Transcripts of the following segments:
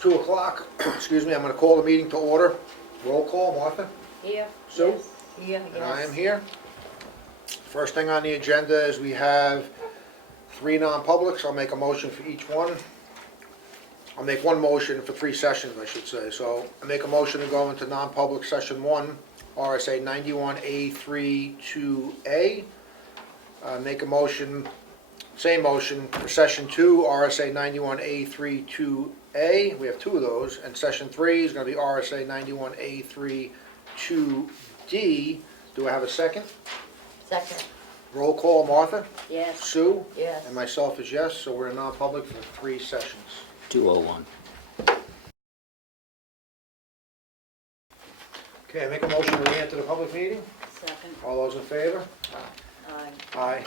2 o'clock. Excuse me, I'm going to call the meeting to order. Roll call, Martha? Here. Sue? Yes. Here, yes. And I am here. First thing on the agenda is we have 3 non-publics. I'll make a motion for each one. I'll make one motion for 3 sessions, I should say. So I make a motion to go into non-public session 1, RSA 91A32A. Make a motion, same motion for session 2, RSA 91A32A. We have 2 of those. And session 3 is going to be RSA 91A32D. Do I have a second? Second. Roll call, Martha? Yes. Sue? Yes. And myself is yes, so we're in non-public for 3 sessions. 201. Okay, I make a motion to enter the public meeting. Second. All those in favor? Aye. Aye.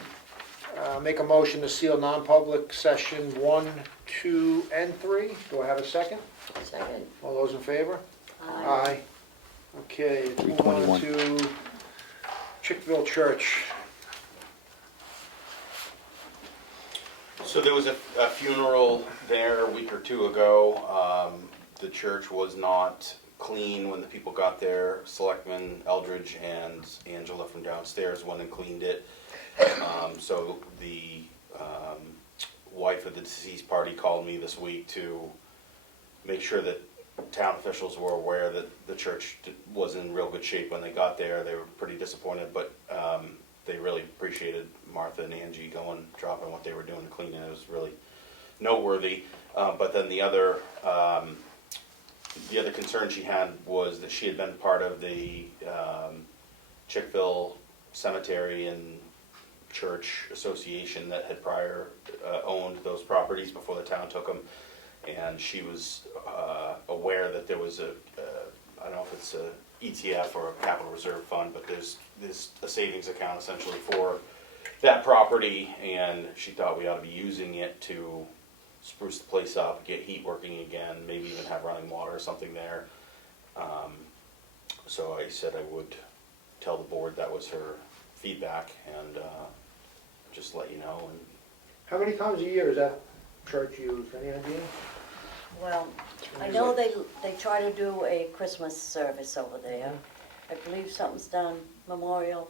Make a motion to seal non-public session 1, 2, and 3. Do I have a second? Second. All those in favor? Aye. Okay, let's move on 321. to Chickville Church. So there was a funeral there a week or 2 ago. The church was not clean when the people got there. Selectmen Eldridge and Angela from downstairs went and cleaned it. So the wife of the deceased party called me this week to make sure that town officials were aware that the church was in real good shape when they got there. They were pretty disappointed, but they really appreciated Martha and Angie dropping what they were doing to clean it. It was really noteworthy. But then the other concern she had was that she had been part of the Chickville Cemetery and Church Association that had prior owned those properties before the town took them, and she was aware that there was I don't know if it's a ETF or a capital reserve fund, but there's a savings account essentially for that property, and she thought we ought to be using it to spruce the place up, get heat working again, maybe even have running water or something there. So I said I would tell the board that was her feedback, and just let you know. And How many times a year is that church used? Any idea? Well, I know they try to do a Christmas service over there. I believe something's done Memorial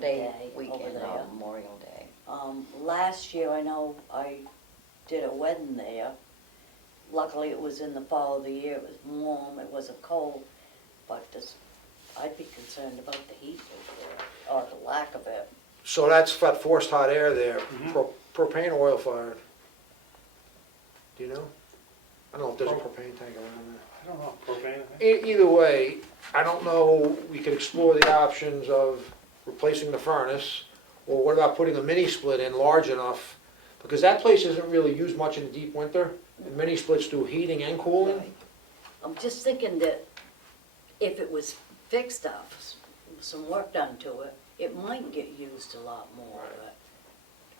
Day weekend over there. on Memorial Day. Last year, I know I did a wedding there. Luckily, it was in the fall of the year. It was warm. It wasn't cold, but I'd be concerned about the heat over there, or the lack of it. So that's got forced hot air there. Propane or oil fired? Do you know? I don't know if there's a propane tank around there. I don't know, propane? Either way, I don't know, we could explore the options of replacing the furnace, or what about putting a mini split in large enough, because that place isn't really used much in the deep winter, and mini splits do heating and cooling. Right. I'm just thinking that if it was fixed up, some work done to it, it might get used a lot more, but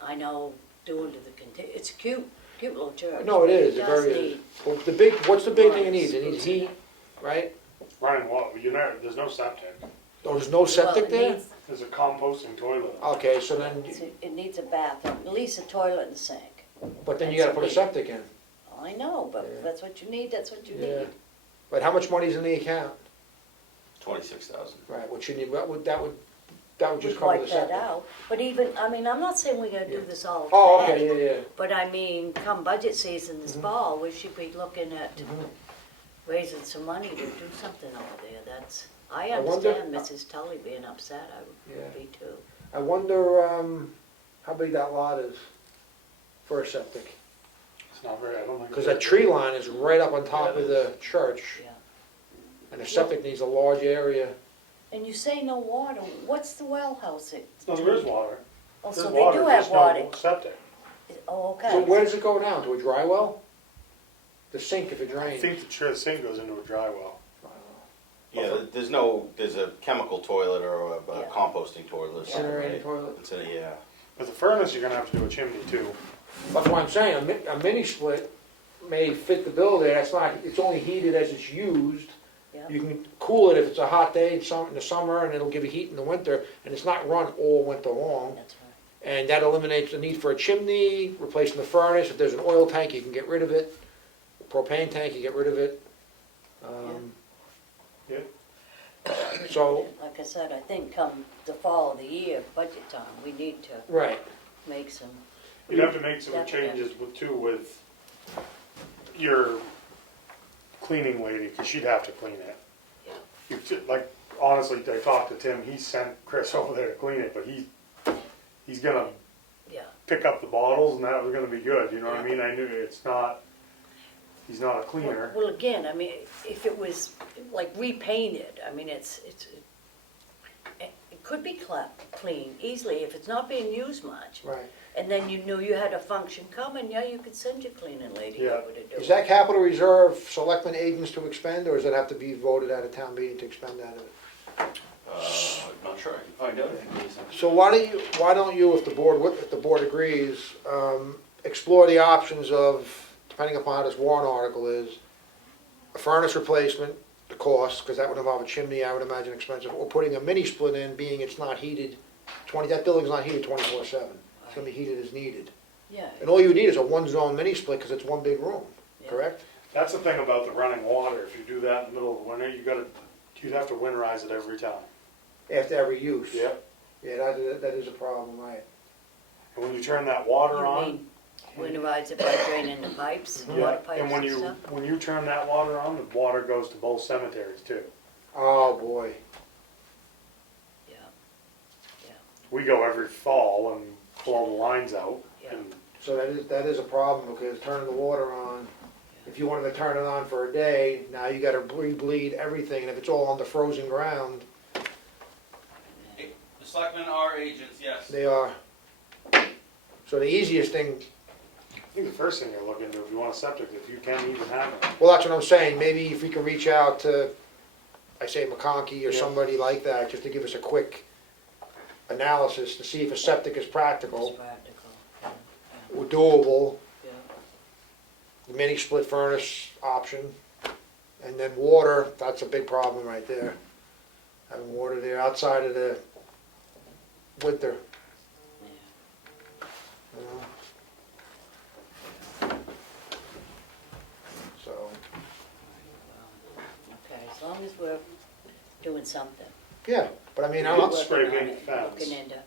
I know doing to the it's a cute little church. No, it is, it does very need- is. Well, what's the big thing it needs? It needs heat, right? Running water, there's no septic. Oh, there's no septic Well, it there? needs- There's a composting toilet. Okay, so then, It needs a bathroom, at least a toilet and sink. but then you gotta put a septic in. I know, but Yeah. if that's what you need, that's what you Yeah. need. But how much money's in the account? 26,000. Right, what you need, that would just We cover the wipe that septic. out, but even, I mean, I'm not saying we gotta do Yeah. this all Oh, today. okay, yeah, yeah. But I mean, come budget season this fall, we should be looking at Mhm. raising some money to do something over there. I I wonder- understand Mrs. Tully being upset, I Yeah. would be too. I wonder, how big that lot is for a septic? It's not very, I don't think. Because that tree line is right up on top of the church, Yeah. and the septic needs a large area. And you say no water, what's the well house? No, there is water. Oh, There's so they water, do there's have water. no septic. Oh, So okay. where does it go down, to a dry well? The sink if it I drains? think the sink goes into a dry well. Yeah, there's a chemical toilet or a Yeah. composting toilet. or something, Incinerated right? toilet? Yeah. With the furnace, you're gonna have to do a chimney too. That's what I'm saying, a mini split may fit the bill there, it's only heated as it's used. Yeah. You can cool it if it's a hot day in the summer, and it'll give you heat in the winter, and it's not run all winter long. That's right. And that eliminates the need for a chimney, replacing the furnace. If there's an oil tank, you can get rid of it. propane tank, you get rid of it. Yeah. So, Like I said, I think come the fall of the year, budget time, we need to right, make some, You'd have to make some Definitely. changes with your cleaning lady, because she'd have to clean it. yeah. Like, honestly, I talked to Tim, he sent Chris over there to clean it, but he's gonna Yeah, pick up the bottles and that was gonna be good, you know what I mean? I knew he's not a cleaner. well, again, I mean, if it was like repainted, I mean, it could be clean easily if it's not being used much. right. And then you knew you had a function coming, yeah, you could send your cleaning lady Yeah. over to do it. Is that capital reserve selectmen agents to expend, or does it have to be voted at a town meeting to expend out of it? I'm not sure, I can find out, I think it is. So why don't you, if the board agrees, explore the options of, depending upon how this warrant article is, a furnace replacement, the cost, because that would involve a chimney, I would imagine expensive, or putting a mini split in, being it's not heated, that building's not heated 24/7. It's gonna be heated as needed. Yeah, And all you would need is a one-zone mini split, because it's one big room, Yeah. correct? That's the thing about the running water, if you do that in the middle of the winter, you'd have to winterize it every time. After every use. Yep. Yeah, that is a problem, right? And when you turn that water you on, mean, winterize it by draining the pipes, yeah, water pipes and when and stuff? you turn that water on, the water goes to both cemeteries too. Oh, boy. Yeah, We go every fall and pull all the lines out, Yeah. and So that is a problem, because turning the water on, if you wanted to turn it on for a day, now you gotta bleed everything, and if it's all on the frozen ground, The selectmen are agents, yes. they are. So the easiest thing, I think the first thing you look into, if you want a septic, if you can even have it. well, that's what I'm saying, maybe if we can reach out to, I say McConkey or Yeah. somebody like that, just to give us a quick analysis to see if a septic is it's practical, practical, yeah, or doable, yeah. the mini split furnace option, and then water, that's a big problem right there. Having water there outside of the winter, you know? So, Okay, as long as we're doing something. yeah, but I mean, Yeah. I'm, Working spray on paint it, fence. Looking into,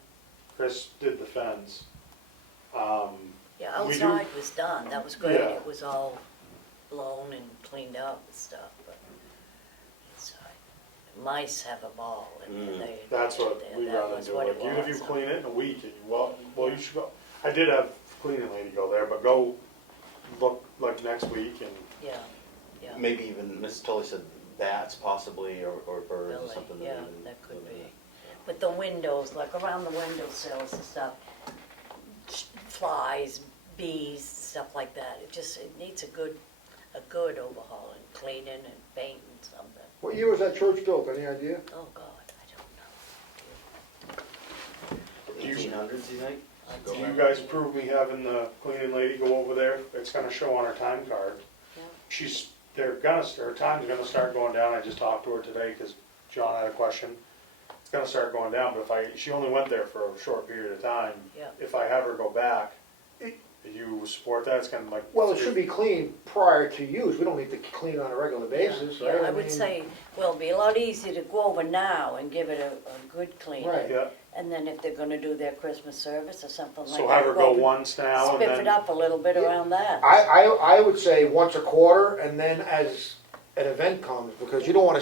Chris did the fence. yeah, We do- outside was done, that was great, Yeah. it was all blown and cleaned up and stuff, but inside, mice have a ball and they. That's what we that run was into, what like, it even if you was. clean it in a week, and well, you should go, I did have cleaning lady go there, but go look like next week and, Yeah, yeah, Maybe even, Mrs. Tully said bats possibly, or birds or really, something. yeah, even that could live in be. it. But the windows, like around the windowsills and stuff, flies, bees, stuff like that, it needs a good overhauling, cleaning and painting something. what year was that church built, any idea? Oh, God, I don't know. 1800s, you think? I'd do say- you guys approve me having the cleaning lady go over there? It's gonna show on her time card. Yeah. Her time's gonna start going down, I just talked to her today, cause John had a question. It's gonna start going down, but she only went there for a short period of time. Yeah. If I have her go back, do you support that? It's kind of like. Well, it should be cleaned prior to use, we don't need to clean on a regular basis, Yeah, right? I would mean, say, well, it'd be a lot easier to go over now and give it a good cleaning. Right. Yeah, And then if they're gonna do their Christmas service or something like that. so have her go over- once now and Spiff it then, up a little bit Yeah. around that. I would say once a quarter, and then as an event comes, because you don't wanna,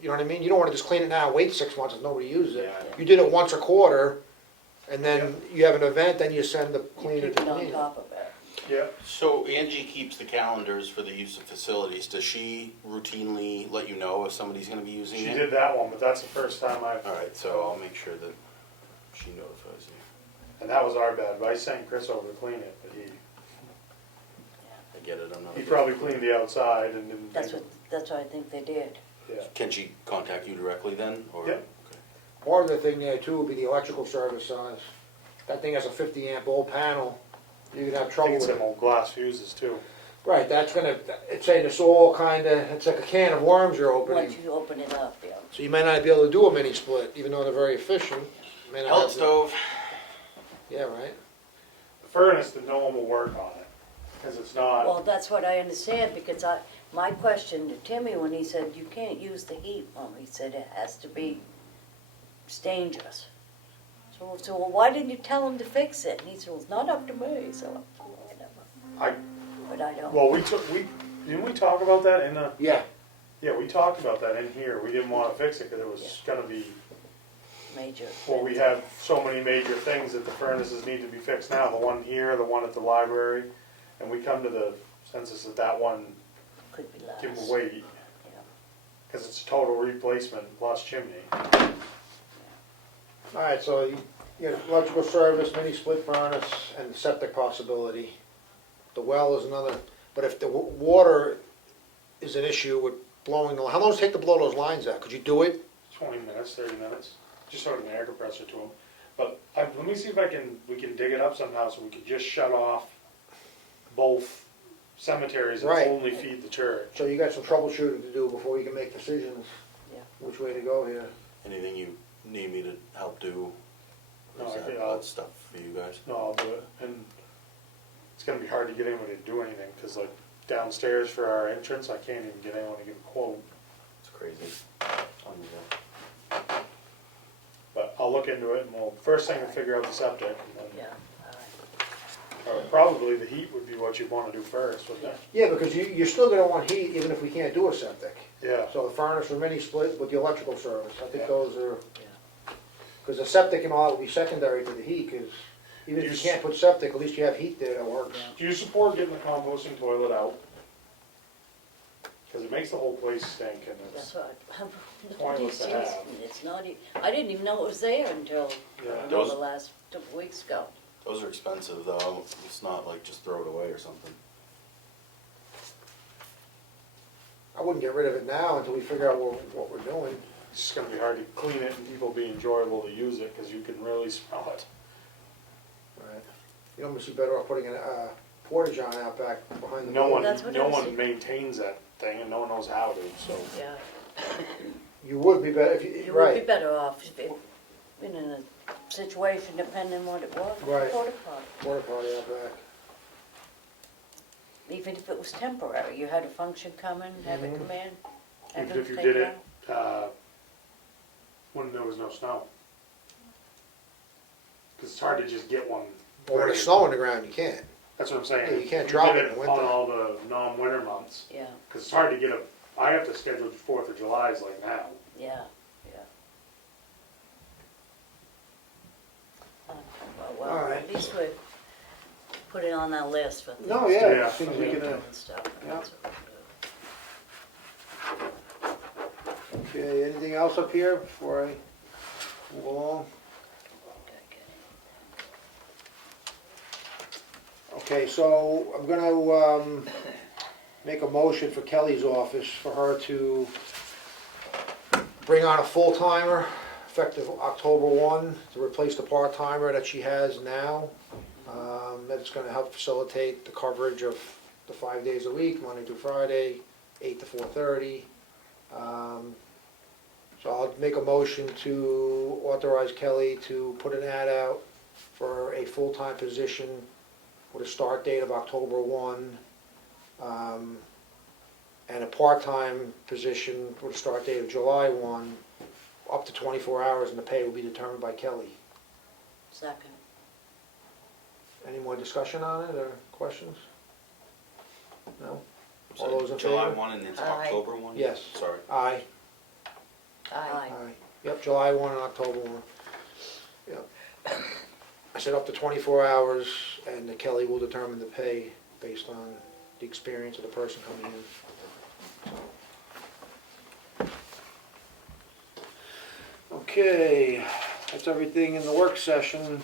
you know what I mean? You don't wanna just clean it now and wait 6 months if nobody uses it. Yeah. You did it once a quarter, and then you have an event, then you send the cleaner Keep to it on clean it. top of it. yeah. So Angie keeps the calendars for the use of facilities. Does she routinely let you know if somebody's gonna be using She it? did that one, but that's the first time I've, All right, so I'll make sure that she notifies you. and that was our bad, but I sent Chris over to clean it, but I get it, I'm not. he probably cleaned the outside and didn't That's think, what I think they did. yeah. Can she contact you directly then, or? Yep. Okay. Part of the thing there too would be the electrical service size. That thing has a 50 amp old panel, you could have I trouble think with some it. old glass fuses too. Right, that's gonna, it's saying it's all kinda, it's like a can of worms you're opening. Once you open it up, yeah. So you may not be able to do a mini split, even though they're very efficient. You may not Pellet have the- stove, Yeah, right. The furnace, no one will work on it. Cause it's not, Well, that's what I understand, because my question to Timmy when he said, you can't use the heat pump, he said it has to be, it's dangerous. So well, why didn't you tell him to fix it? And he said, well, it's not up to me, so, whatever. But I don't. well, didn't we talk about that in the, Yeah, yeah, we talked about that in here, we didn't wanna fix it, cause it was gonna be, Major. well, we have so many major things that the furnaces need to be fixed now, the one here, the one at the library, and we come to the census that one Could be less. can wait, Yeah. cause it's a total replacement plus chimney. alright, so you got electrical service, mini split furnace, and septic possibility. The well is another, but if the water is an issue with blowing, how long does it take to blow those lines out? Could you do it? 20 minutes, 30 minutes, just hook an air compressor to them. But let me see if we can dig it up somehow so we can just shut off both cemeteries and Right. only feed the church. So you got some troubleshooting to do before you can make decisions. Yeah. Which way to go here. Anything you need me to help do? Or No, is I that think all stuff for you guys? No, I'll do it. And it's gonna be hard to get anyone to do anything, because like downstairs for our entrance, I can't even get anyone to give a quote. It's crazy. Unreal. But I'll look into it and first thing to figure out the septic. And then, Yeah, all right. probably the heat would be what you'd wanna do first, wouldn't it? Yeah, because you're still gonna want heat even if we can't do a septic. Yeah. So the furnace or mini split with the electrical service, I think Yeah. those are, Yeah. because the septic and all will be secondary to the heat, because even if you can't put septic, at least you have heat there that works. Yeah. Do you support getting the composting toilet out? Because it makes the whole place stink and That's it's, what, Pointless nobody's to using have. it. It's not, I didn't even know it was there until yeah. Those- the last couple of weeks ago. Those are expensive though. It's not like just throw it away or something. I wouldn't get rid of it now until we figure out what we're doing. It's just gonna be hard to clean it and people be enjoyable to use it because you can really smell it. Right. You'd almost be better off putting a porta john out back behind the No building. one, That's what I no was one thinking. maintains that thing and no one knows how to, so. Yeah. You would be better if You you, would be right. better off if been in a situation depending what it was. Right. Porta potty. Porta potty out back. Even if it was temporary, you had a function come in, have it come in, have Even them if you take did it it, out. when there was no snow. Cause it's hard to just get one. But when there's snow on the ground, you can't. That's what I'm saying. Yeah, you can't If drop did it in the On winter. all the non-winter months, Yeah, cause it's hard to get I have to schedule 4th of July's like now. yeah, yeah. Well, All right. at least we put it on our list for things. No, Yeah. yeah, as soon as we to can, do and stuff. and yeah. that's what we do. okay, anything else up here before I move along? Okay, so I'm gonna, make a motion for Kelly's office for her to bring on a full-timer effective October 1 to replace the part-timer that she has now. That's gonna help facilitate the coverage of the 5 days a week, Monday through Friday, 8 to 4:30. So I'll make a motion to authorize Kelly to put an ad out for a full-time position with a start date of October 1, and a part-time position with a start date of July 1, up to 24 hours, and the pay will be determined by Kelly. Second. Any more discussion on it, or questions? No? So All those in July favor? 1 and it's Aye. October 1? Yes. Sorry. Aye. Aye. Yep, July 1 and October 1. Yep. I said up to 24 hours, and the Kelly will determine the pay based on the experience of the person coming in. Okay, that's everything in the work session.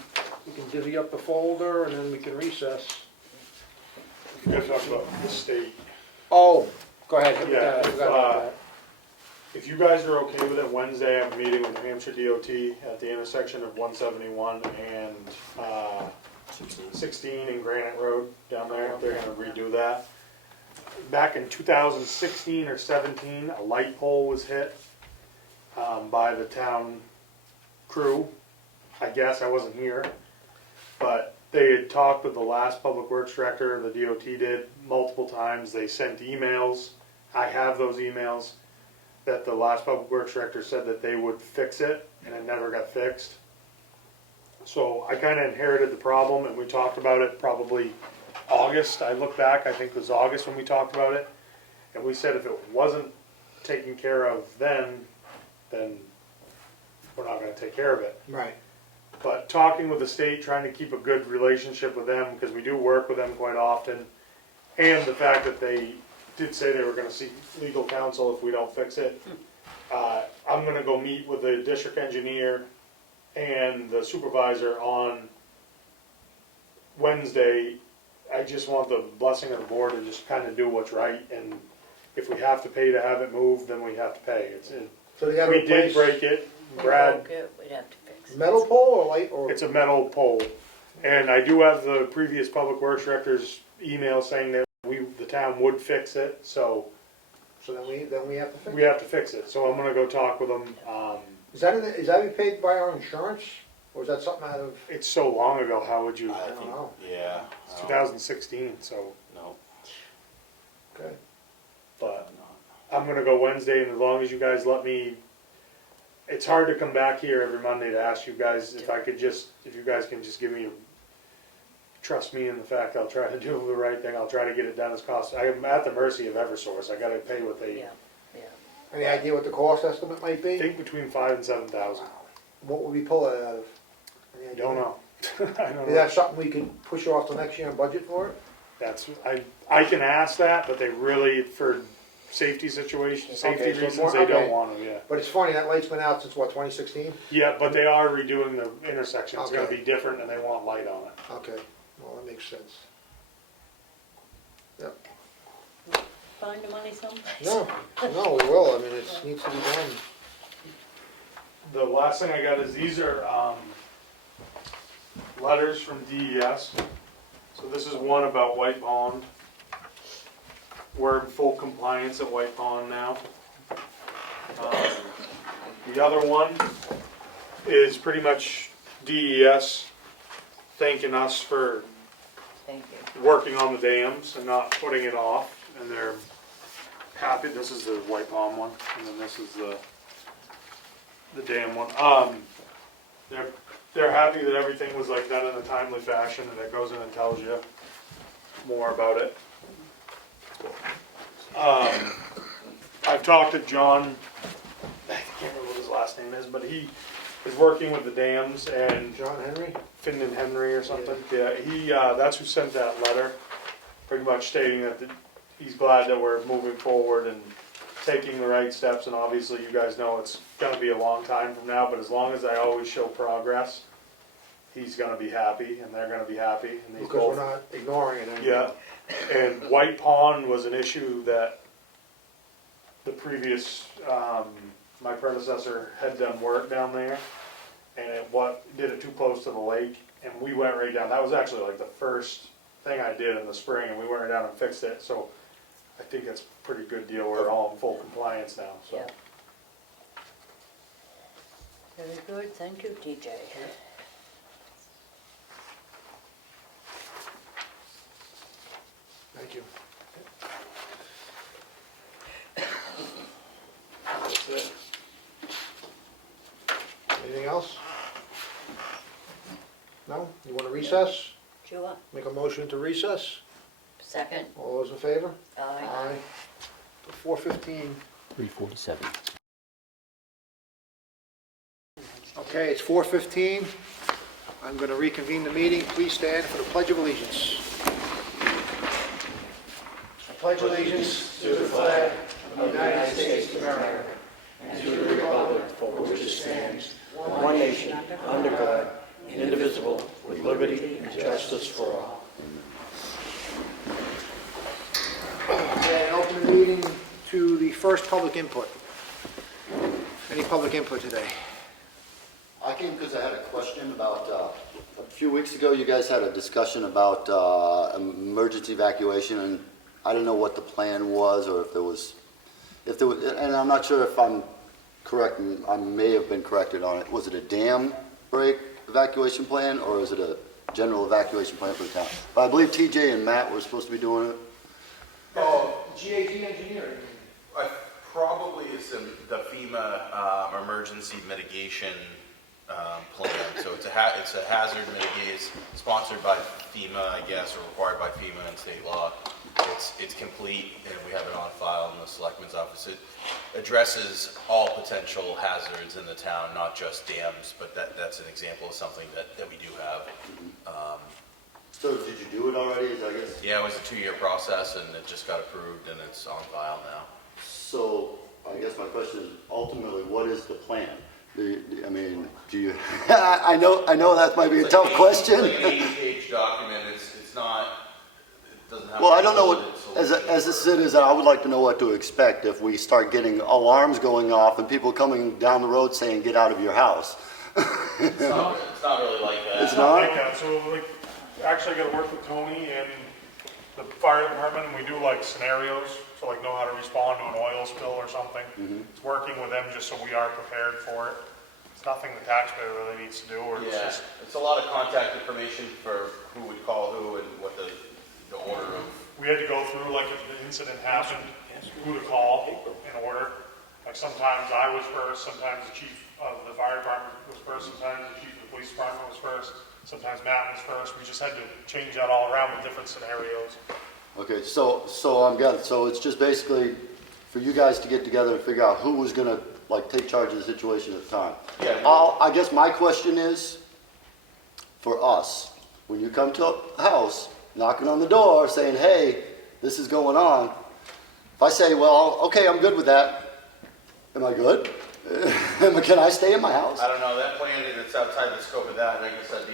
We can divvy up the folder, and then we can recess. You gotta talk about the state. Oh, go ahead. I Yeah, forgot about that. If you guys are okay with it, Wednesday I'm meeting with Hampshire DOT at the intersection of 171 and 16 in Granite Road down there. They're gonna redo that. Back in 2016 or 17, a light pole was hit by the town crew. I guess I wasn't here, but They had talked with the last public works director, the DOT did, multiple times. They sent emails. I have those emails that the last public works director said that they would fix it, and it never got fixed. So I kind of inherited the problem, and we talked about it probably August. I look back, I think it was August when we talked about it. And we said if it wasn't taken care of then we're not going to take care of it. Right. But talking with the state, trying to keep a good relationship with them, because we do work with them quite often, and the fact that they did say they were going to seek legal counsel if we don't fix it. I'm going to go meet with the district engineer and the supervisor on Wednesday. I just want the blessing of the board to just kind of do what's right, and if we have to pay to have it moved, then we have to pay. So they got to We did replace break it. Brad, We'd have to fix it. metal pole or light or? it's a metal pole, and I do have the previous public works director's email saying that the town would fix it, so So then we have to fix we it? have to fix it. So I'm gonna go talk with them. Is that be paid by our insurance? Or is that something out of, It's so long ago, how would you? I don't think, know. yeah. It's 2016, so, No, okay. but I'm gonna go Wednesday, and as long as you guys let me, it's hard to come back here every Monday to ask you guys if you guys can just give me trust me in the fact I'll try to do the right thing. I'll try to get it done as cost. I'm at the mercy of Eversource. I gotta pay what they, Yeah, yeah. Any idea what the cost estimate might I be? think between 5,000 and 7,000. What would we pull it out of? Any I idea? don't know. I don't Is know. that something we can push off till next year and budget for it? I can ask that, but they really, for safety situations, safety Okay, so reasons, more- they don't okay. want them, yeah. But it's funny, that light's been out since what, 2016? Yeah, but they are redoing the intersection. It's gonna Okay. be different, and they want light on it. Okay, well, that makes sense. Yep. Find the money someplace. No, no, we will, I mean, it needs to be done. The last thing I got is these are letters from DES. So this is one about White Pond. We're in full compliance at White Pond now. The other one is pretty much DES thanking us for Thank you. working on the dams and not putting it off, and they're happy. This is the White Palm one, and then this is the dam one. They're happy that everything was like done in a timely fashion, and it goes in and tells you more about it. I've talked to John, I can't remember what his last name is, but he is working with the dams, and John Henry? Finn and Henry or something. Yeah, he that's who sent that letter, pretty much stating that he's glad that we're moving forward and taking the right steps. And obviously, you guys know it's going to be a long time from now, but as long as I always show progress, he's going to be happy, and they're going to be happy. And these Because both, we're not ignoring it anymore. yeah. And White Pond was an issue that the previous, my predecessor had done work down there, and it did it too close to the lake, and we went right down. That was actually like the first thing I did in the spring, and we went right down and fixed it. So I think it's a pretty good deal. We're all in full compliance now. So Yeah. Very good, thank you, TJ. Thank you. that's it. Anything else? No? You want to recess? Sure. Make a motion to recess? Second. All those in favor? Aye. Aye. 4:15. 347. Okay, it's 4:15. I'm going to reconvene the meeting. Please stand for the Pledge of Allegiance. I pledge allegiance to the flag of the United States of America and to the republic for which it stands, one nation, under God, indivisible, with liberty and justice for all. Okay, and open the meeting to the first public input. Any public input today? I came because I had a question about, a few weeks ago, you guys had a discussion about emergency evacuation, and I didn't know what the plan was, or if there was, and I'm not sure if I'm correct, and I may have been corrected on it. Was it a dam break evacuation plan, or is it general evacuation plan for the town. But I believe TJ and Matt were supposed to be doing it. Oh, GAT engineering. Probably it's the FEMA emergency mitigation plan. So it's a hazard mitigation, it's sponsored by FEMA, I guess, or required by FEMA and state law. It's complete, and we have it on file in the Selectmen's office. It addresses all potential hazards in the town, not just dams, but that's an example of something that we do have. So did you do it already, I guess? Yeah, it was a 2-year process, and it just got approved, and it's on file now. So I guess my question is, ultimately, what is the plan? I mean, do you, I know that might be a tough question. It's like an 80-page document, it's not, it doesn't have. Well, I don't know what, as a citizen, I would like to know what to expect if we start getting alarms going off and people coming down the road saying, get out of your house. It's not really like that. It's not? Like that. So we actually got to work with Tony and the fire department, and we do like scenarios, so like know how to respond to an oil spill or something. It's working with them just so we are prepared for it. It's nothing the taxpayer really needs to do, or it's Yeah, just, it's a lot of contact information for who would call who and what the order of. we had to go through, like if the incident happened, who to call in order. Like sometimes I was first, sometimes the chief of the fire department was first, sometimes the chief of the police department was first, sometimes Matt was first. We just had to change that all around with different scenarios. Okay, so it's just basically for you guys to get together and figure out who was gonna like take charge of the situation at the time. Yeah. I guess my question is, for us, when you come to a house, knocking on the door, saying, hey, this is going on, if I say, well, okay, I'm good with that, am I good? Can I stay in my house? I don't know, that plan, it's outside the scope of that, like I said, the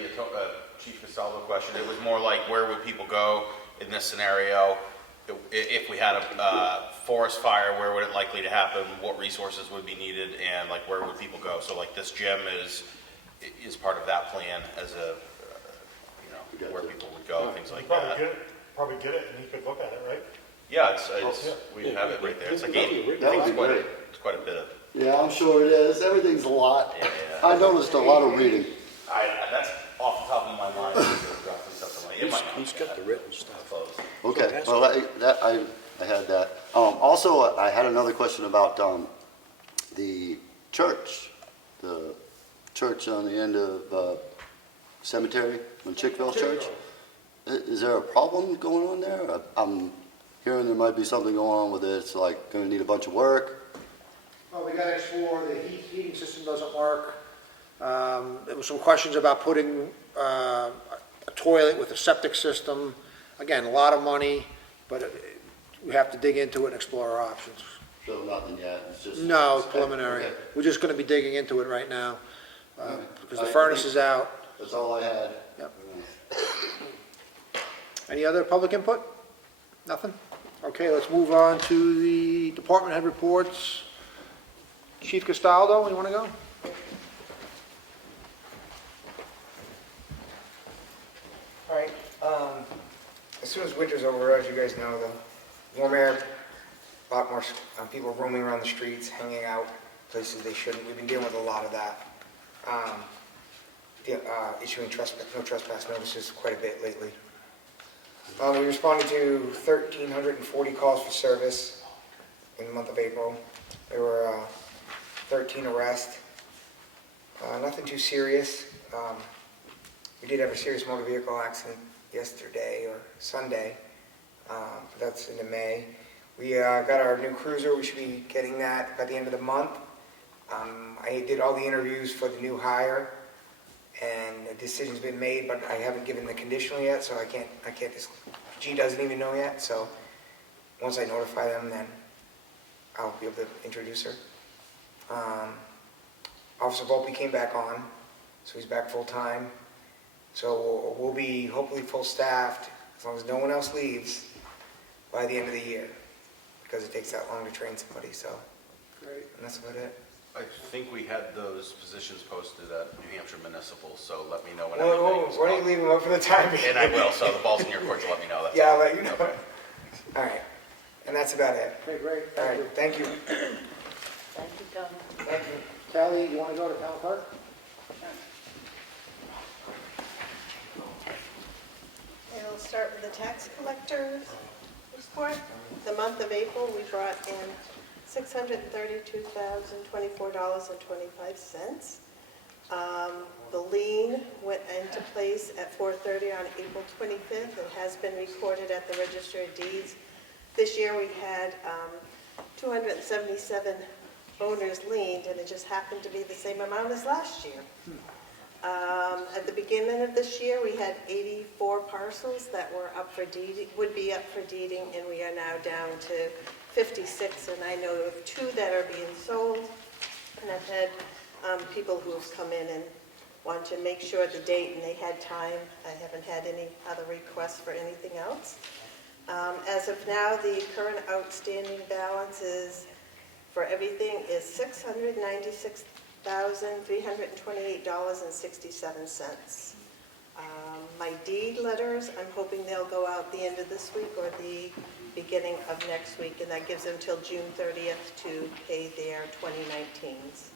Chief Castaldo question, it was more like where would people go in this scenario? If we had a forest fire, where would it likely to happen? What resources would be needed, and like where would people go? So like this gym is part of that plan as a, where people would go, things like that. Probably get it, and he could look at it, right? Yeah, we have it right there. It's like it's quite a bit of. Yeah, I'm sure it is. Everything's a lot. Yeah. I noticed a lot of reading. That's off the top of my mind. He's got the written stuff. Okay, well, I had that. Also, I had another question about the church on the end of cemetery, on Chickville Church. Is there a problem going on there? I'm hearing there might be something going on with it. It's like going to need a bunch of work. Well, we gotta explore, the heating system doesn't work. There was some questions about putting a toilet with a septic system. Again, a lot of money, but we have to dig into it and explore our options. So nothing yet, it's just... No, it's preliminary. Okay. We're just gonna be digging into it right now, Okay. because the furnace is out. That's all I had. Yep. Any other public input? Nothing? Okay, let's move on to the department head reports. Chief Castaldo, you wanna go? All right, as soon as winter's over, as you guys know, the warm air, a lot more people roaming around the streets, hanging out places they shouldn't. We've been dealing with a lot of that. Issuing no trespass notices quite a bit lately. We responded to 1,340 calls for service in the month of April. There were 13 arrests. Nothing too serious. We did have a serious motor vehicle accident yesterday or Sunday, but that's into May. We got our new cruiser. We should be getting that by the end of the month. I did all the interviews for the new hire, and a decision's been made, but I haven't given the conditional yet, so I can't. G doesn't even know yet. So once I notify them, then I'll be able to introduce her. Officer Volpe came back on, so he's back full time. So we'll be hopefully full staffed, as long as no one else leaves, by the end of the year, because it takes that long to train somebody, so. Great. And that's about it. I think we had those positions posted at New Hampshire Municipal, so let me know when Well, everything's why don't you leave them up for the time being? And I will, so the ball's in your court to let me know. That's Yeah, I'll all. let you know. Okay. All right, and that's about it. Okay, great. All right, thank you. Thank you, Tony. Thank you. Kelly, you wanna go to town clerk? start with the tax collector report. The month of April, we brought in $632,024.25. The lien went into place at 4:30 on April 25th and has been recorded at the Register of Deeds. This year we had 277 owners liened, and it just happened to be the same amount as last year. At the beginning of this year, we had 84 parcels that were up for deeding, would be up for deeding, and we are now down to 56, and I know of 2 that are being sold. And I've had people who have come in and want to make sure the date, and they had time. I haven't had any other requests for anything else. As of now, the current outstanding balance is, for everything, is $696,328.67. My deed letters, I'm hoping they'll go out the end of this week or the beginning of next week, and that gives them till June 30th to pay their 2019s.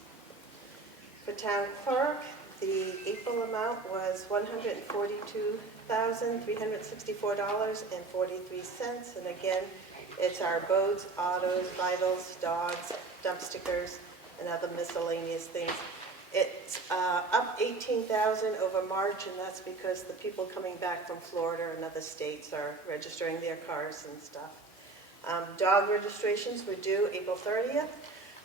For town clerk, the April amount was $142,364.43, and again, it's our boats, autos, vitals, dogs, dump stickers, and other miscellaneous things. It's up $18,000 over March, and that's because the people coming back from Florida and other states are registering their cars and stuff. Dog registrations were due April 30th.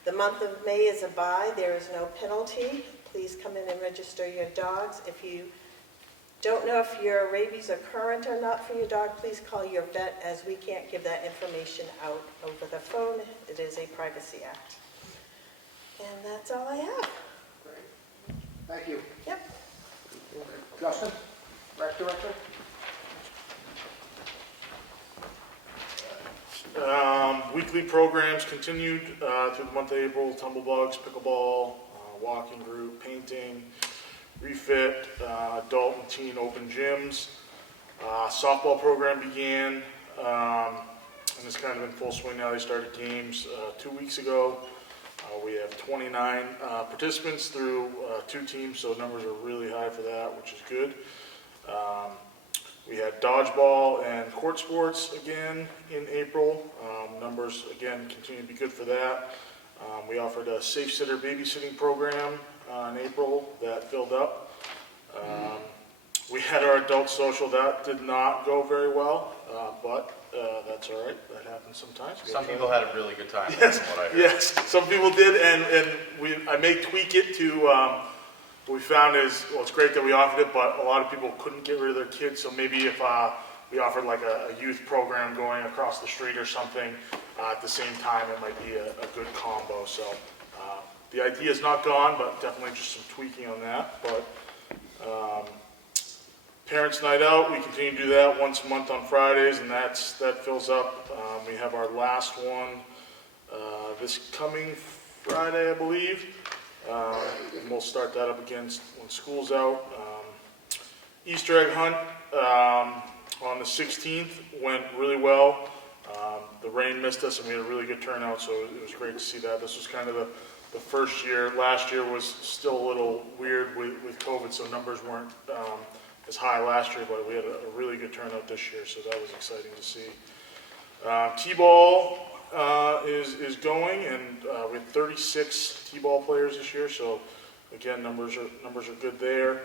The month of May is a bye. There is no penalty. Please come in and register your dogs. If you don't know if your rabies are current or not for your dog, please call your vet, as we can't give that information out over the phone. It is a Privacy Act. And that's all I have. Thank you. Yep. Justin, Rec Director? Weekly programs continued through the month of April: tumblebugs, pickleball, walking group, painting, refit, adult and teen open gyms. Softball program began, and it's kind of in full swing now. They started games 2 weeks ago. We have 29 participants through 2 teams, so numbers are really high for that, which is good. We had dodgeball and court sports again in April. Numbers, again, continue to be good for that. We offered a safe sitter babysitting program in April that filled up. We had our adult social. That did not go very well, but that's all right. That happens sometimes. Some people had a really good time. Yes, from what I heard. yes, some people did, and I may tweak it to, what we found is, well, it's great that we offered it, but a lot of people couldn't get rid of their kids, so maybe if we offered like a youth program going across the street or something at the same time, it might be a good combo. So the idea is not gone, but definitely just some tweaking on that. But Parents' Night Out, we continue to do that once a month on Fridays, and that fills up. We have our last one this coming Friday, I believe. And we'll start that up again when school's out. Easter egg hunt on the 16th went really well. The rain missed us, and we had a really good turnout, so it was great to see that. This was kind of the first year. Last year was still a little weird with COVID, so numbers weren't as high last year, but we had a really good turnout this year, so that was exciting to see. T-ball is going, and we had 36 T-ball players this year, so again, numbers are good there.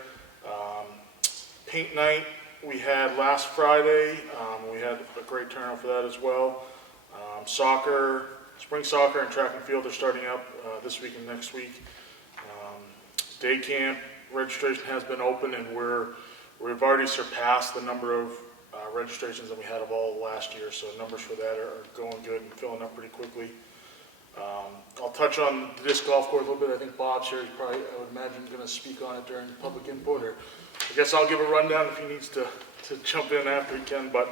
Paint night we had last Friday. We had a great turnout for that as well. Soccer, spring soccer and track and field are starting up this week and next week. Day camp registration has been open, and we've already surpassed the number of registrations that we had of all last year, so numbers for that are going good and filling up pretty quickly. I'll touch on the disc golf course a little bit. I think Bob's here. He's probably, I would imagine, going to speak on it during public input, or I guess I'll give a rundown if he needs to jump in after he can. But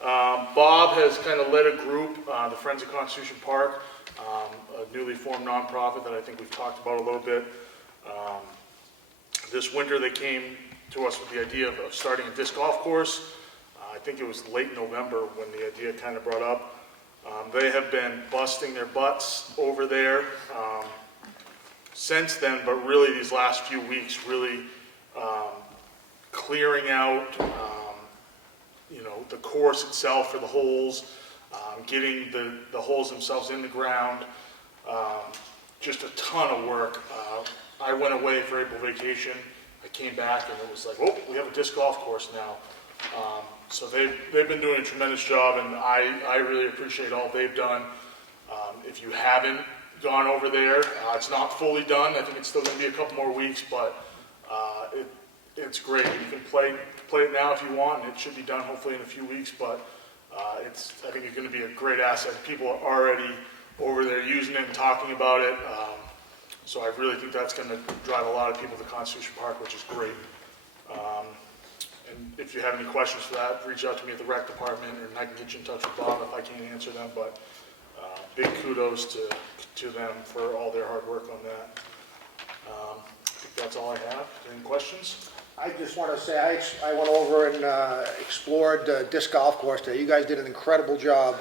Bob has kind of led a group, the Friends of Constitution Park, a newly formed nonprofit that I think we've talked about a little bit. This winter they came to us with the idea of starting a disc golf course. I think it was late November when the idea kind of brought up. They have been busting their butts over there since then, but really these last few weeks really clearing out, the course itself for the holes, getting the holes themselves in the ground, just a ton of work. I went away for April vacation. I came back and it was like, oh, we have a disc golf course now. So they've been doing a tremendous job, and I really appreciate all they've done. If you haven't gone over there, it's not fully done. I think it's still going to be a couple more weeks, but it's great. You can play it now if you want, and it should be done hopefully in a few weeks, but I think it's going to be a great asset. People are already over there using it and talking about it, so I really think that's going to drive a lot of people to Constitution Park, which is great. And if you have any questions for that, reach out to me at the rec department, and I can get you in touch with Bob if I can't answer them, but big kudos to them for all their hard work on that. I think that's all I have. Any questions? I just want to say, I went over and explored the disc golf course there. You guys did an incredible job.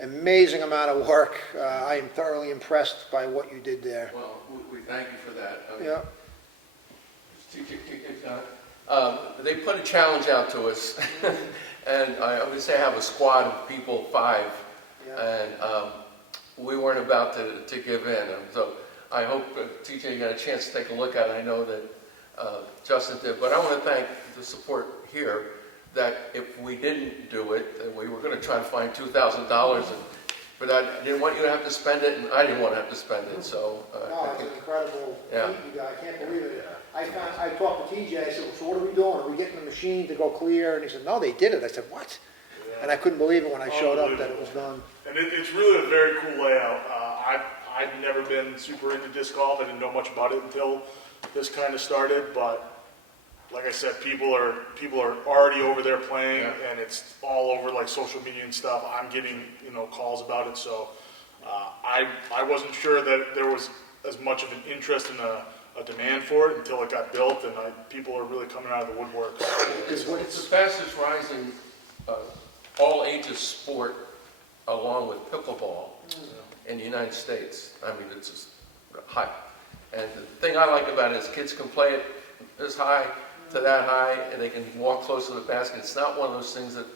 Amazing amount of work. I am thoroughly impressed by what you did there. Well, we thank you for that. Yeah. They put a challenge out to us, and I would say I have a squad of people, 5, and we weren't about to give in. So I hope TJ got a chance to take a look at it. I know that Justin did, but I want to thank the support here that if we didn't do it, then we were going to try to find $2,000, but I didn't want you to have to spend it, and I didn't want to have to spend it. So No, it's an incredible Yeah. feat you got. I can't believe it. I talked to TJ, I said, so what are we doing? Are we getting the machine to go clear? And he said, no, they did it. I said, what? And I couldn't believe it when I showed up that it was done. And it's really a very cool layout. I've never been super into disc golf. I didn't know much about it until this kind of started, but like I said, people are already over there playing, and it's all over like social media and stuff. I'm getting calls about it, so I wasn't sure that there was as much of an interest in a demand for it until it got built, and people are really coming out of the woodwork. it's the fastest rising all ages sport, along with pickleball, in the United States. I mean, it's just high. And the thing I like about it is kids can play it this high to that high, and they can walk close to the basket. It's not one of those things that,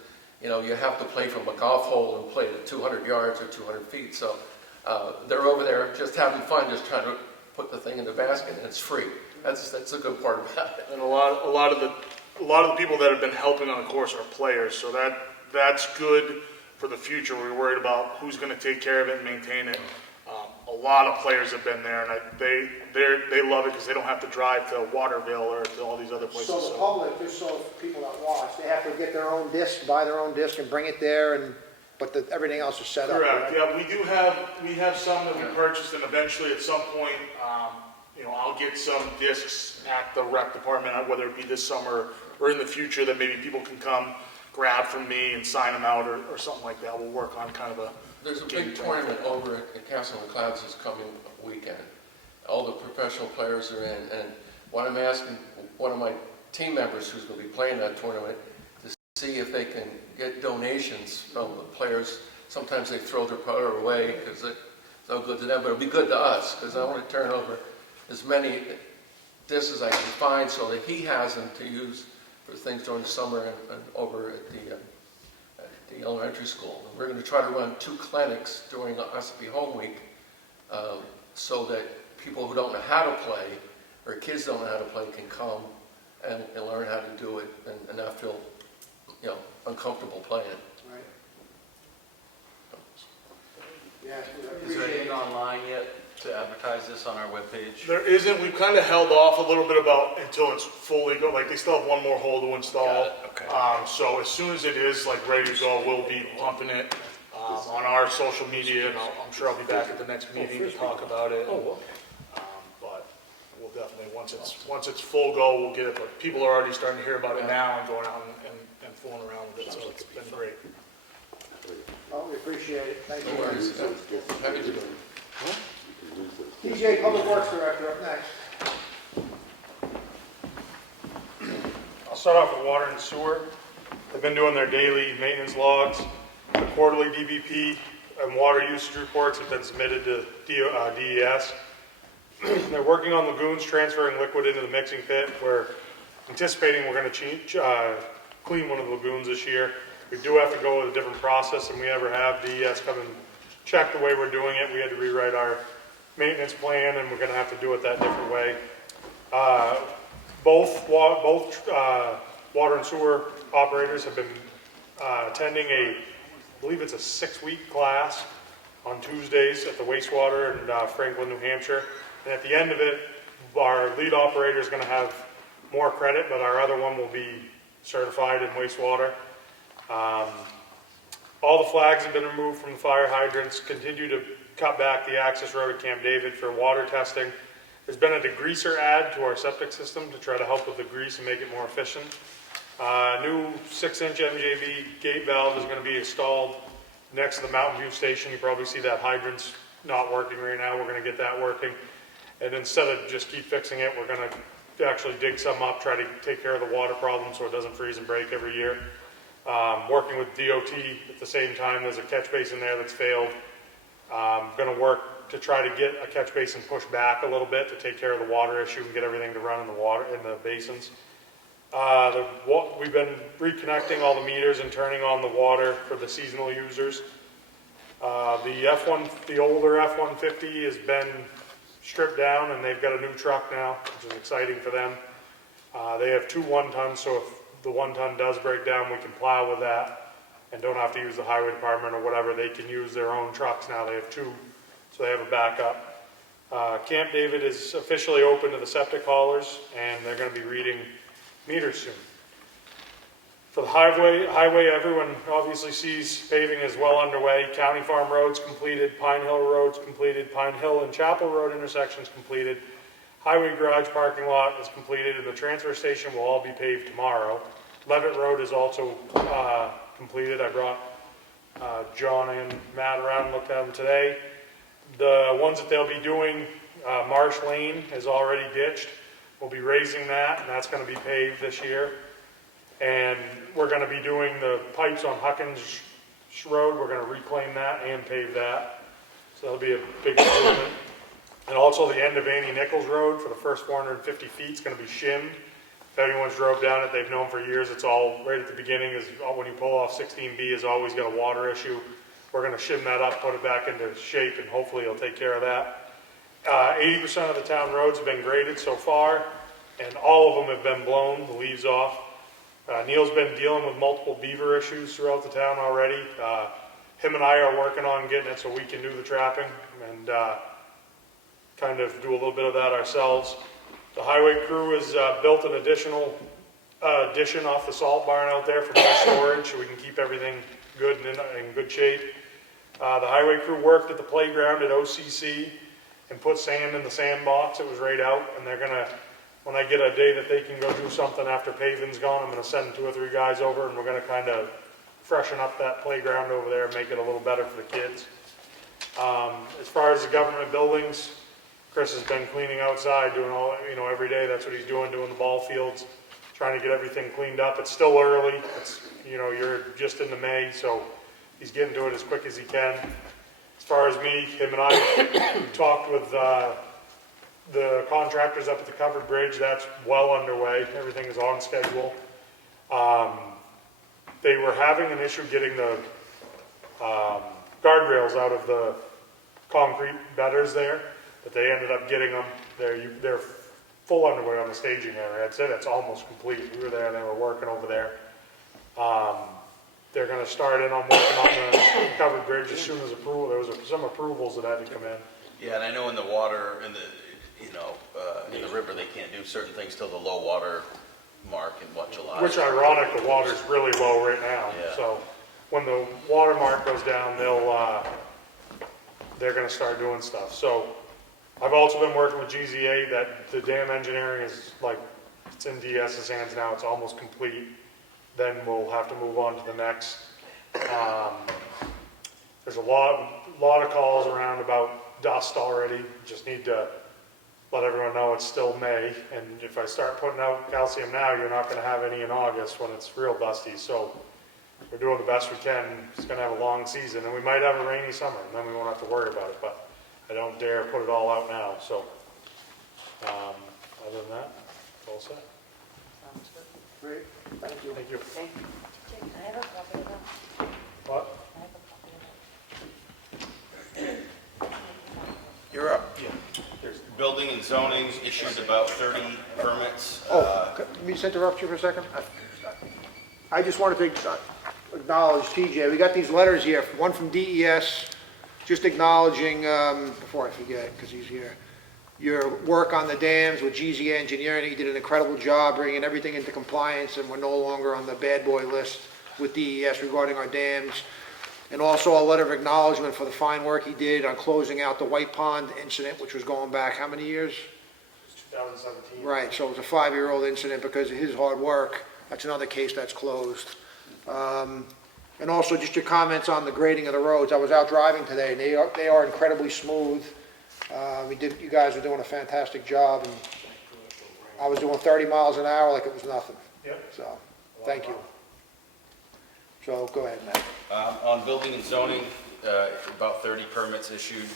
you have to play from a golf hole and play it at 200 yards or 200 feet. So they're over there just having fun, just trying to put the thing in the basket, and it's free. That's a good part about it. And a lot of the people that have been helping on the course are players, so that's good for the future. We're worried about who's going to take care of it and maintain it. A lot of players have been there, and they love it because they don't have to drive to Waterville or to all these other places. So the public, just so people that watch, they have to get their own disc, buy their own disc and bring it there, but everything else is set up, Correct. right? Yeah, we have some that we purchased, and eventually at some point, I'll get some discs at the rec department, whether it be this summer or in the future, that maybe people can come grab from me and sign them out or something like that. We'll work on kind of a. There's a big tournament over at Castle on the Clouds this coming weekend. All the professional players are in, and what I'm asking one of my team members who's going to be playing that tournament to see if they can get donations from the players. Sometimes they throw their putter away because it's no good to them, but it'll be good to us because I want to turn over as many discs as I can find so that he has them to use for things during the summer and over at the elementary school. And we're going to try to run 2 clinics during Ossipee Home Week so that people who don't know how to play or kids don't know how to play can come and learn how to do it and not feel uncomfortable playing. Right. Yeah, Is there anything online yet to advertise this on our webpage? There isn't. We've kind of held off a little bit until it's fully go. Like they still have one more hole to install. Got it, okay. So as soon as it is ready to go, we'll be pumping it on our social media, and I'm sure I'll be back at the next meeting to talk about it. But we'll definitely once it's full go, we'll get it. But people are already starting to hear about it now and going out and fooling around with it. So it's been great. Oh, we appreciate it. Thank No you. worries. Happy to do it. TJ, Public Works Director, up next. I'll start off with water and sewer. They've been doing their daily maintenance logs. The quarterly DBP and water usage reports have been submitted to DES. They're working on lagoons transferring liquid into the mixing pit. We're anticipating we're going to clean one of the lagoons this year. We do have to go with a different process than we ever have. DES come and check the way we're doing it. We had to rewrite our maintenance plan, and we're gonna have to do it that different way. Both water and sewer operators have been attending I believe it's a 6-week class on Tuesdays at the wastewater in Franklin, New Hampshire. And at the end of it, our lead operator is going to have more credit, but our other one will be certified in wastewater. All the flags have been removed from the fire hydrants. Continue to cut back the access road at Camp David for water testing. There's been a degreaser add to our septic system to try to help with the grease and make it more efficient. New 6-inch MJB gate valve is going to be installed next to the Mountain View station. You probably see that hydrant's not working right now. We're going to get that working. And instead of just keep fixing it, we're going to actually dig some up, try to take care of the water problem so it doesn't freeze and break every year. Working with DOT at the same time. There's a catch basin there that's failed. Going to work to try to get a catch basin pushed back a little bit to take care of the water issue and get everything to run in the basins. We've been reconnecting all the meters and turning on the water for the seasonal users. The older F-150 has been stripped down, and they've got a new truck now, which is exciting for them. They have 2 1-tons, so if the 1-ton does break down, we can plow with that and don't have to use the highway department or whatever. They can use their own trucks now. They have 2, so they have a backup. Camp David is officially open to the septic haulers, and they're going to be reading meters soon. For the highway, everyone obviously sees paving is well underway. County Farm Road's completed, Pine Hill Road's completed, Pine Hill and Chapel Road intersection's completed, Highway Garage parking lot is completed, and the transfer station will all be paved tomorrow. Levitt Road is also completed. I brought John and Matt around and looked at them today. The ones that they'll be doing, Marsh Lane is already ditched. We'll be raising that, and that's going to be paved this year. And we're going to be doing the pipes on Huckins Road. We're going to reclaim that and pave that. So that'll be a big improvement. And also the end of Annie Nichols Road for the first 450 feet is going to be shimmed. If anyone's drove down it, they've known for years. It's all right at the beginning. Is when you pull off 16B has always got a water issue. We're going to shim that up, put it back into shape, and hopefully it'll take care of that. 80% of the town roads have been graded so far, and all of them have been blown, the leaves off. Neil's been dealing with multiple beaver issues throughout the town already. Him and I are working on getting it so we can do the trapping and kind of do a little bit of that ourselves. The highway crew has built an additional addition off the salt barn out there for more storage so we can keep everything good and in good shape. The highway crew worked at the playground at OCC and put sand in the sandbox. It was right out, and they're gonna, when I get a day that they can go do something after paving's gone, I'm gonna send 2 or 3 guys over, and we're gonna kind of freshen up that playground over there and make it a little better for the kids. As far as the government buildings, Chris has been cleaning outside, doing all, every day. That's what he's doing the ball fields, trying to get everything cleaned up. It's still early. It's, you're just into May, so he's getting to it as quick as he can. As far as me, him and I talked with the contractors up at the covered bridge. That's well underway. Everything is on schedule. They were having an issue getting the guardrails out of the concrete bedders there, but they ended up getting them. They're full underway on the staging area. I'd say that's almost complete. We were there and they were working over there. They're going to start in on working on the covered bridge as soon as approval. There was some approvals that had to come in. Yeah, and I know in the water, in the river, they can't do certain things till the low water mark in July. Which ironic, the water's really low right now. Yeah. So when the water mark goes down, they're going to start doing stuff. So I've also been working with GZA. That the dam engineering is it's in DS's hands now. It's almost complete. Then we'll have to move on to the next. There's a lot of calls around about dust already. Just need to let everyone know it's still May, and if I start putting out calcium now, you're not going to have any in August when it's real dusty. So we're doing the best we can. It's going to have a long season, and we might have a rainy summer, and then we won't have to worry about it. But I don't dare put it all out now. So other than that, it's all set. Sounds good. Great, thank you. Thank you. Jake, can I have a copy of that? What? Can I have a copy of that? You're up. Building and zoning issued about 30 permits. Let me just interrupt you for a second. I just wanted to acknowledge TJ, we got these letters here, one from DES, just acknowledging, before I forget, because he's here, your work on the dams with GZ Engineering. You did an incredible job bringing everything into compliance, and we're no longer on the bad boy list with DES regarding our dams. And also a letter of acknowledgement for the fine work he did on closing out the White Pond incident, which was going back how many years? It's 2017. Right, so it was a 5-year-old incident because of his hard work. That's another case that's closed. And also just your comments on the grading of the roads. I was out driving today, and they are incredibly smooth. You guys are doing a fantastic job, and I was doing 30 miles an hour like it was nothing. Yep. So, thank you. So, go ahead, Matt. On building and zoning, about 30 permits issued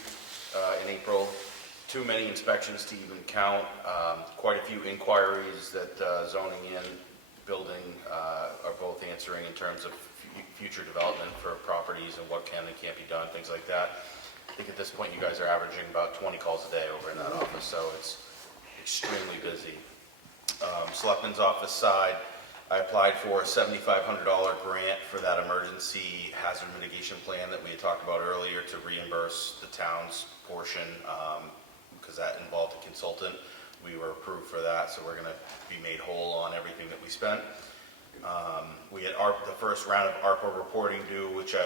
in April. Too many inspections to even count. Quite a few inquiries that zoning and building are both answering in terms of future development for properties and what can and can't be done, things like that. I think at this point you guys are averaging about 20 calls a day over in that office, so it's extremely busy. Selectmen's office side, I applied for a $7,500 grant for that emergency hazard mitigation plan that we had talked about earlier to reimburse the town's portion, because that involved a consultant. We were approved for that, so we're going to be made whole on everything that we spent. We had the first round of ARPA reporting due, which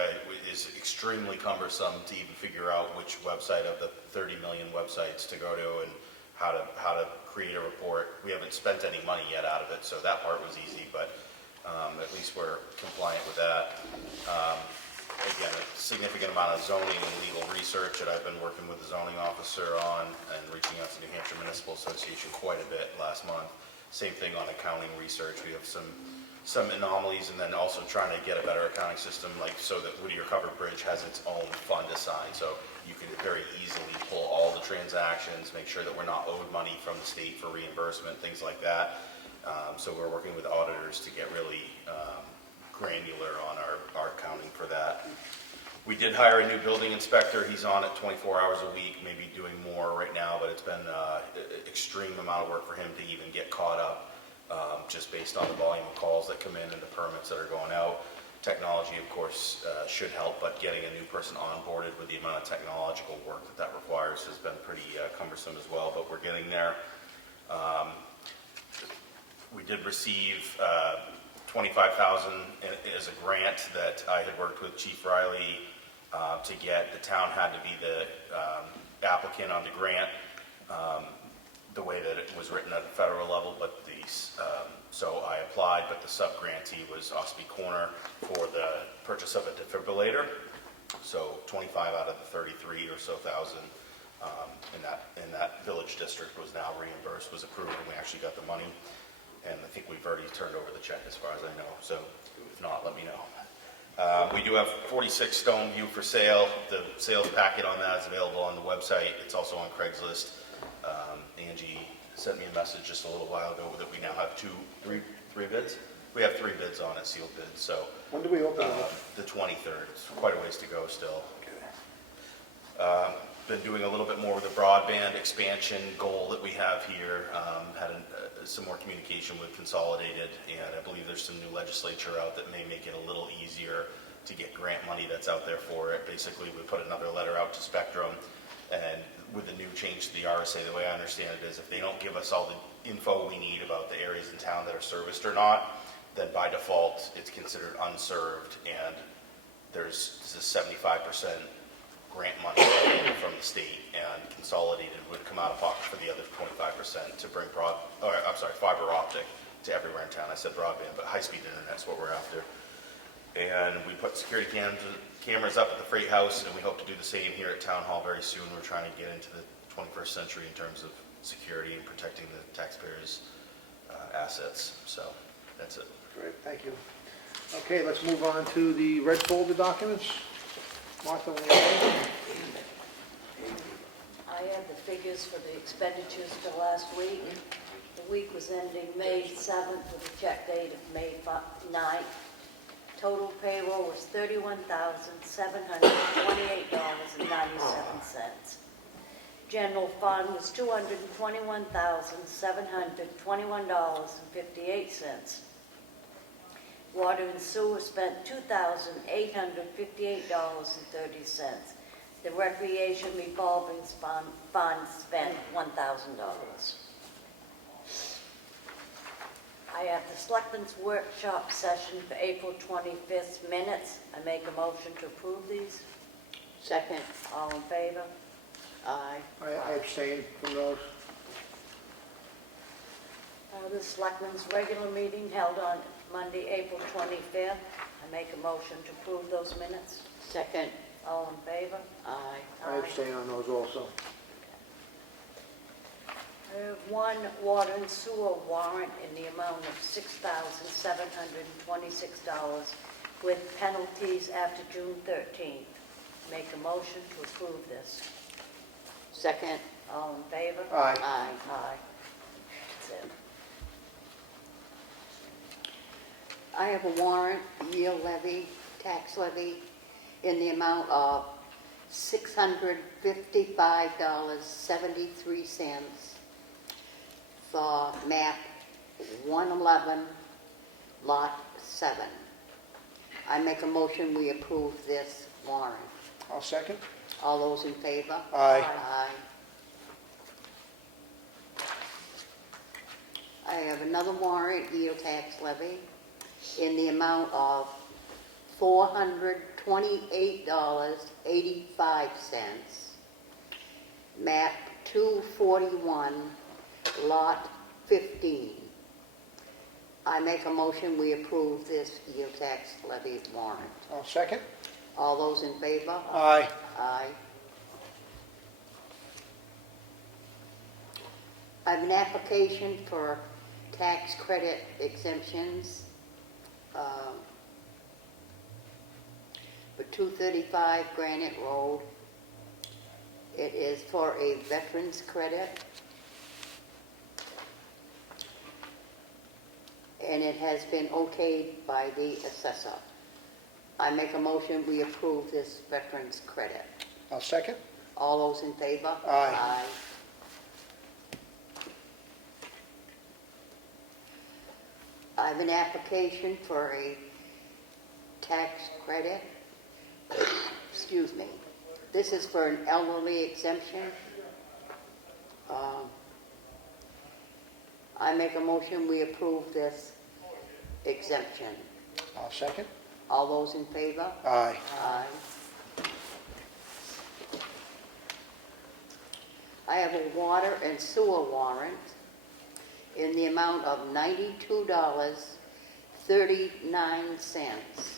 is extremely cumbersome to even figure out which website of the 30 million websites to go to and how to create a report. We haven't spent any money yet out of it, so that part was easy, but at least we're compliant with that. Again, a significant amount of zoning and legal research that I've been working with the zoning officer on and reaching out to New Hampshire Municipal Association quite a bit last month. Same thing on accounting research. We have some anomalies, and then also trying to get a better accounting system, like so that Whittier Covered Bridge has its own fund assigned, so you can very easily pull all the transactions, make sure that we're not owed money from the state for reimbursement, things like that. So we're working with auditors to get really granular on our accounting for that. We did hire a new building inspector. He's on it 24 hours a week, maybe doing more right now, but it's been an extreme amount of work for him to even get caught up, just based on the volume of calls that come in and the permits that are going out. Technology, of course, should help, but getting a new person onboarded with the amount of technological work that requires has been pretty cumbersome as well, but we're getting there. We did receive $25,000 as a grant that I had worked with Chief Riley to get. The town had to be the applicant on the grant, the way that it was written at the federal level, but so I applied, but the sub-grantee was Ossipee Corner for the purchase of a defibrillator. So 25 out of the 33 or so thousand in that village district was now reimbursed, was approved, and we actually got the money. And I think we've already turned over the check as far as I know, so if not, let me know. We do have 46 Stoneview for sale. The sales packet on that is available on the website. It's also on Craigslist. Angie sent me a message just a little while ago that we now have three bids. We have 3 bids on it, sealed bids, so. When do we open it? The 23rd. It's quite a ways to go still. Been doing a little bit more with the broadband expansion goal that we have here. Had some more communication with Consolidated, and I believe there's some new legislature out that may make it a little easier to get grant money that's out there for it. Basically, we put another letter out to Spectrum, and with the new change to the RSA, the way I understand it is if they don't give us all the info we need about the areas in town that are serviced or not, then by default, it's considered unserved, and there's this 75% grant money from the state, and Consolidated would come out of pocket for the other 25% to bring fiber optic to everywhere in town. I said broadband, but high-speed internet's what we're after. And we put security cameras up at the Freight House, and we hope to do the same here at Town Hall very soon. We're trying to get into the 21st century in terms of security and protecting the taxpayers' assets. So that's it. Great, thank you. Okay, let's move on to the red folder documents. Martha, when you're ready. I have the figures for the expenditures for last week. The The week was ending May 7th with a check date of May 9th. Total payroll was $31,728.97. General fund was $221,721.58. Water and sewer spent $2,858.30. The recreation revolving fund spent $1,000. I have the Selectmen's workshop session for April 25th minutes. I make a motion to approve these. Second. All in favor? Aye. I abstain from those. The Selectmen's regular meeting held on Monday, April 25th. I make a motion to approve those minutes. Second. All in favor? Aye. I abstain on those also. I have one water and sewer warrant in the amount of $6,726 with penalties after June 13th. Make a motion to approve this. Second. All in favor? Aye. Aye. Aye. That's it. I have a warrant, yield levy, tax levy, in the amount of $655.73 for map 111, lot 7. I make a motion we approve this warrant. I'll second. All those in favor? Aye. Aye. I have another warrant, yield tax levy, in the amount of $428.85, map 241, lot 15. I make a motion we approve this yield tax levy warrant. I'll second. All those in favor? Aye. Aye. I have an application for tax credit exemptions for 235 Granite Road. It is for a veteran's credit. And it has been okayed by the assessor. I make a motion we approve this veteran's credit. I'll second. All those in favor? Aye. I have an application for a tax credit. Excuse me. This is for an elderly exemption. I make a motion we approve this exemption. I'll second. All those in favor? Aye. Aye. I have a water and sewer warrant in the amount of $92.39.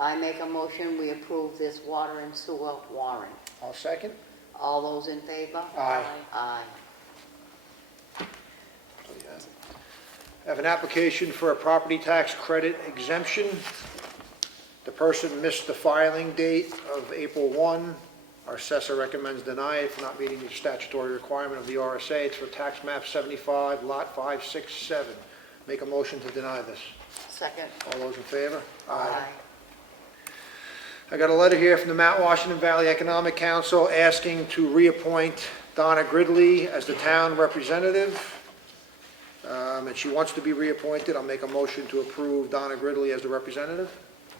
I make a motion we approve this water and sewer warrant. I'll second. All those in favor? Aye. Aye. I have an application for a property tax credit exemption. The person missed the filing date of April 1. Our assessor recommends deny it for not meeting the statutory requirement of the RSA. It's for tax map 75, lot 567. Make a motion to deny this. Second. All those in favor? Aye. I got a letter here from the Mount Washington Valley Economic Council asking to reappoint Donna Gridley as the town representative. And she wants to be reappointed. I'll make a motion to approve Donna Gridley as the representative.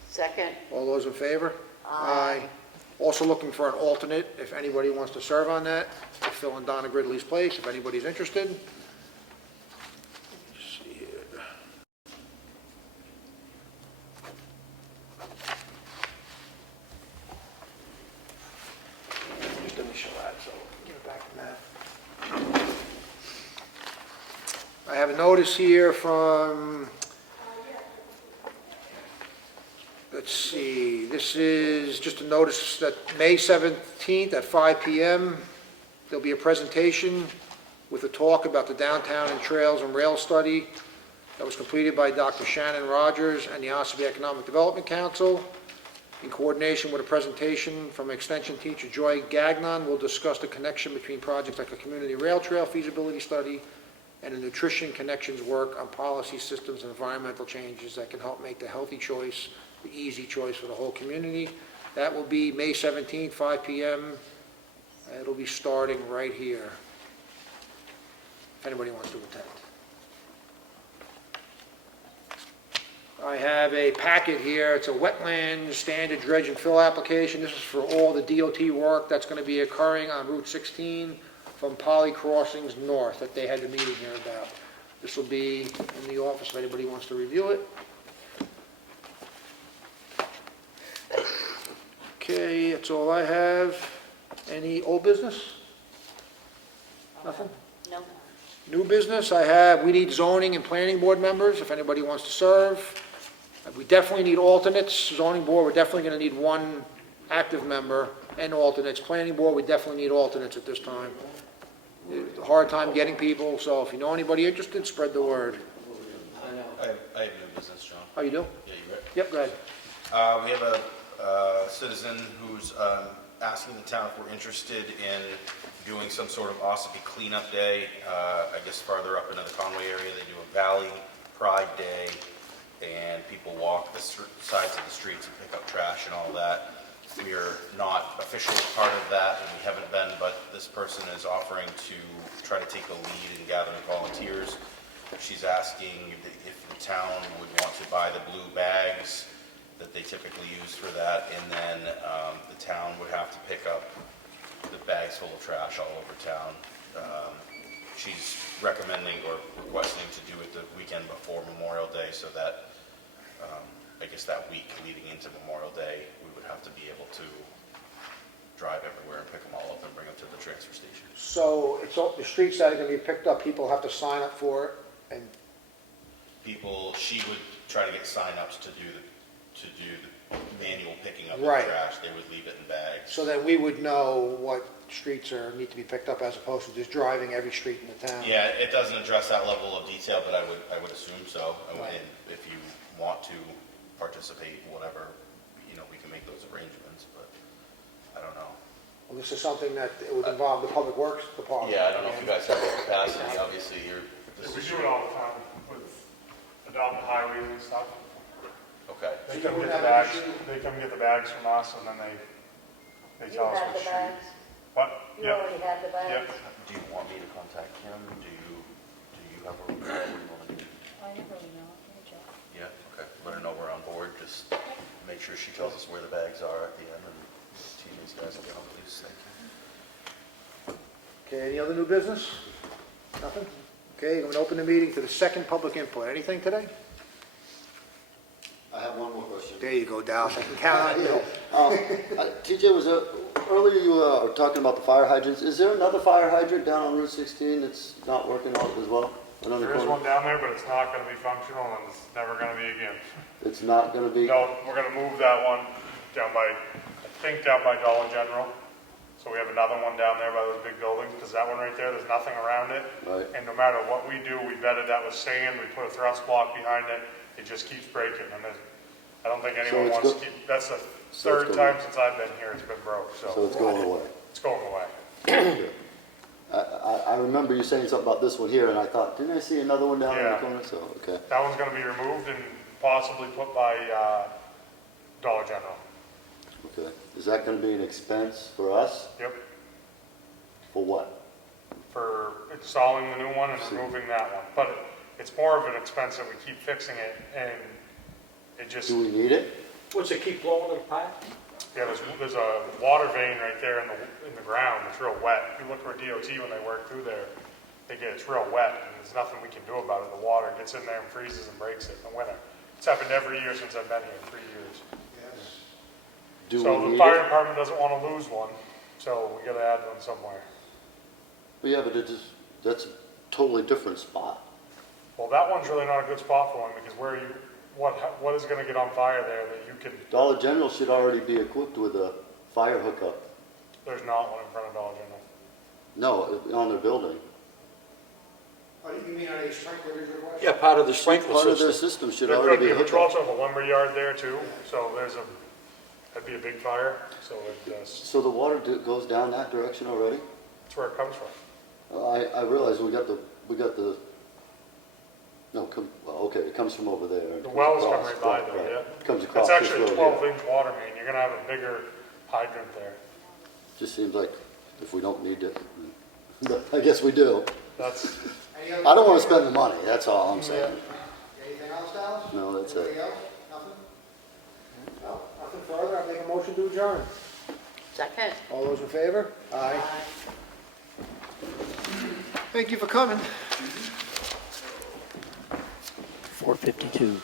Second. All those in favor? Aye. Also looking for an alternate, if anybody wants to serve on that, to fill in Donna Gridley's place, if anybody's interested. Let's see here. Just initial that, so give it back to Matt. I have a notice here from, let's see, this is just a notice that May 17th at 5 p.m., there'll be a presentation with a talk about the downtown and trails and rail study that was completed by Dr. Shannon Rogers and the Ossipee Economic Development Council. In coordination with a presentation from Extension teacher Joy Gagnon, we'll discuss the connection between projects like a community rail trail feasibility study and a nutrition connections work on policy systems and environmental changes that can help make the healthy choice, the easy choice for the whole community. That will be May 17th, 5 p.m. It'll be starting right here, if anybody wants to attend. I have a packet here. It's a wetland standard dredge and fill application. This is for all the DOT work that's going to be occurring on Route 16 from Poly Crossings north that they had the meeting here about. This will be in the office if anybody wants to review it. Okay, that's all I have. Any old business? Nothing? No. New business, we need zoning and planning board members, if anybody wants to serve. We definitely need alternates. Zoning board, we're definitely going to need one active member and alternates. Planning board, we definitely need alternates at this time. It's a hard time getting people, so if you know anybody interested, spread the word. I have new business, John. Oh, you do? Yeah, you ready? Yep, go ahead. We have a citizen who's asking the town if we're interested in doing some sort of Ossipee cleanup day. I guess farther up into the Conway area, they do a Valley Pride Day, and people walk the sides of the streets and pick up trash and all that. We are not officially part of that, and we haven't been, but this person is offering to try to take the lead in gathering volunteers. She's asking if the town would want to buy the blue bags that they typically use for that, and then the town would have to pick up the bags full of trash all over town. She's recommending or requesting to do it the weekend before Memorial Day, so that I guess that week leading into Memorial Day, we would have to be able to drive everywhere and pick them all up and bring them to the transfer station. So it's all, the streets that are going to be picked up, people have to sign up for it, and She would try to get sign-ups to do the manual picking up of Right. trash. They would leave it in bags. so then we would know what streets need to be picked up as opposed to just driving every street in the town. Yeah, it doesn't address that level of detail, but I would assume so. And Right. if you want to participate, whatever, we can make those arrangements, but I don't know. Well, this is something that it would involve the Public Works Department. Yeah, I don't know if you guys have the capacity, obviously, We do it all the time with adopt the highways and stuff. Okay. They So come you get the have bags, an issue? they come get the bags from us, and then they You tell us have which the street. bags? What? You Yep. already have the bags? Yep. Do you want me to contact him? Do you have a, what do you want to do? I never really know. Yeah, okay. Let her know we're on board. Just make sure she tells us where the bags are at the end, and these guys will get on, please. Thank you. Okay, any other new business? Nothing? Okay, I'm going to open the meeting to the second public input. Anything today? I have one more question. There you go, Dallas. I can count on you. TJ, earlier you were talking about the fire hydrants. Is there another fire hydrant down on Route 16 that's not working out as well? Another There is corner? one down there, but it's not gonna be functional, and it's never gonna be again. It's not gonna be? No, we're gonna move that one down by, I think down by Dollar General. So we have another one down there by those big buildings, because that one right there, there's nothing around it. Right. And no matter what we do, we bedded that with sand, we put a thrust block behind it, it just keeps breaking. And I don't think anyone it's wants to go- keep, that's the So it's third going- time since I've been here it's been broke, So so it's going away? it's going away. I remember you saying something about this one here, and I thought, didn't I see another one down in the Yeah. corner? So, okay. That one's gonna be removed and possibly put by Dollar General. Okay. Is that gonna be an expense for us? Yep, For what? for installing the new one and removing that one. But it's more of an expense that we keep fixing it, and it just, Do we need it? What's it, keep blowing apart? yeah, there's a water vein right there in the ground, it's real wet. If you look for DOT when they work through there, it's real wet, and there's nothing we can do about it. The water gets in there and freezes and breaks it in the winter. It's happened every year since I've been here, 3 years. Do So we the need fire it? department doesn't want to lose one, so we gotta add one somewhere. Well, yeah, but that's a totally different spot. Well, that one's really not a good spot for one, because what is gonna get on fire there that you can, Dollar General should already be equipped with a fire hookup. there's not one in front of Dollar General. No, on their building. You mean on a sprinkler request? Yeah, part of the sprinkler Part of their system. system should There already could be be, a we hookup. also have a lumber yard there too, so That'd be a big fire, so So the water goes down that direction already? that's where it comes from. I realize we got the, well, okay, it comes from over there. The wells come right by there, yeah. Comes across It's this actually a road here. 12-inch water main, you're gonna have a bigger hydrant there. Just seems like if we don't need it, but I guess we do. That's, I don't want to spend the money, that's all I'm saying. Anything else, Dallas? No, that's Anybody it. else? Nothing? No, nothing further, I make a motion to adjourn. Second. All those in favor? Aye. Thank you for coming. 4:52.